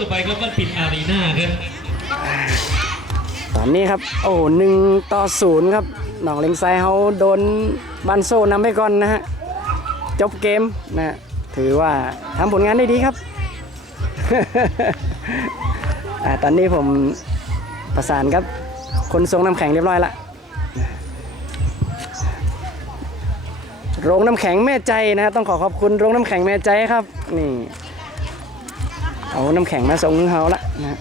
ต่อไปครับมันปิดอารีนาครับตอนนี้ครับ โอ้หนึ่งต่อศูนย์ครับ หนองเลงไซเขาโดนบันโซนำไปก่อนนะฮะ จบเกมนะฮะถือว่าทำผลงานได้ดีครับอตอนนี้ผมประสานครับ คนส่งน้ำแข็งเรียบร้อยละโรงน้ำแข็งแม่ใจนะฮะต้องขอขอบคุณโรงน้ำแข็งแม่ใจครับ นี่ เอาน้ำแข็งมาส่งเขาละนะฮะ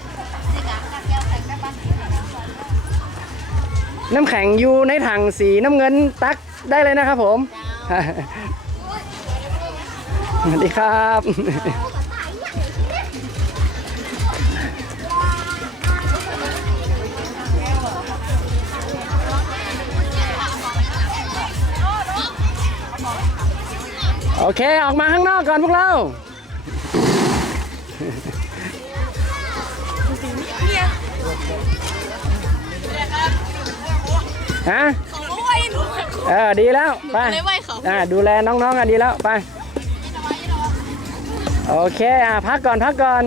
น้ำแข็งอยู่ในถังสีน้ำเงินตักได้เลยนะครับผมสวัสดีครับโอเค ออกมาข้างนอกก่อนพวกเรา ฮะเออดีแล้วไปไม่ไหวเขาอ่าดูแลน้องๆอะดีแล้วไปโอเคอะพักก่อนพักก่อน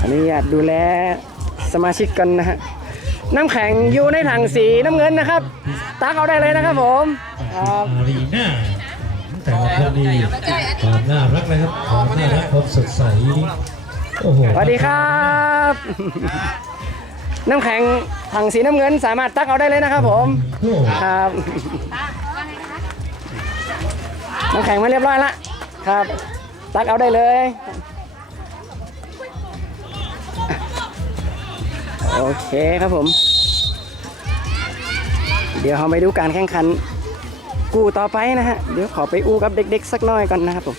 อันนี้อยากดูแลสมาชิกกันนะฮะ น้ำแข็งอยู่ในถังสีน้ำเงินนะครับ ตักเอาได้เลยนะครับผมครับอารีนาแต่ละคนนี่ความน่ารักนะครับความน่ารักความสดใสโอ้โหสวัสดีครับ น้ำแข็งถังสีน้ำเงินสามารถตักเอาได้เลยนะครับผมโอ้ครับน้ำแข็งมาเรียบร้อยละครับ ตักเอาได้เลย โอเคครับผม เดี๋ยวเราไปดูการแข่งขัน กู้ต่อไปนะฮะ เดี๋ยวขอไปอู้กับเด็กๆ สักหน่อยก่อนนะครับผม